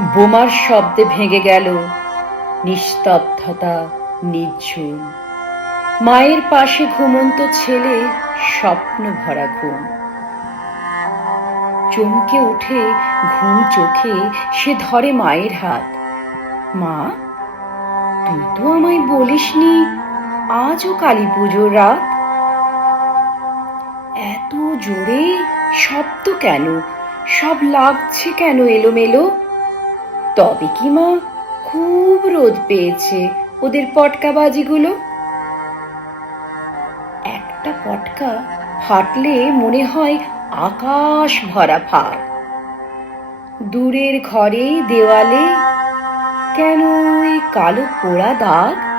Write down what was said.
বোমার শব্দে ভেঙে গেল নিস্তব্ধতা, নিঝুম। মায়ের পাশে ঘুমন্ত ছেলে, স্বপ্ন ভরা ঘুম। চমকে উঠে ঘুম চোখে সে ধরে মায়ের হাত। মা, তুই তো আমায় বলিসনি আজও কালী পুজোর রাত। এত জোরে শব্দ কেন? সব লাগছে কেন এলোমেলো? তবে কি মা খুব রোদ পেয়েছে ওদের পটকাবাজিগুলো? একটা পটকা ফাটলে মনে হয় আকাশ ভরা ফাঁক। দূরের ঘরে দেওয়ালে কেন ওই কালো পোড়া দাগ?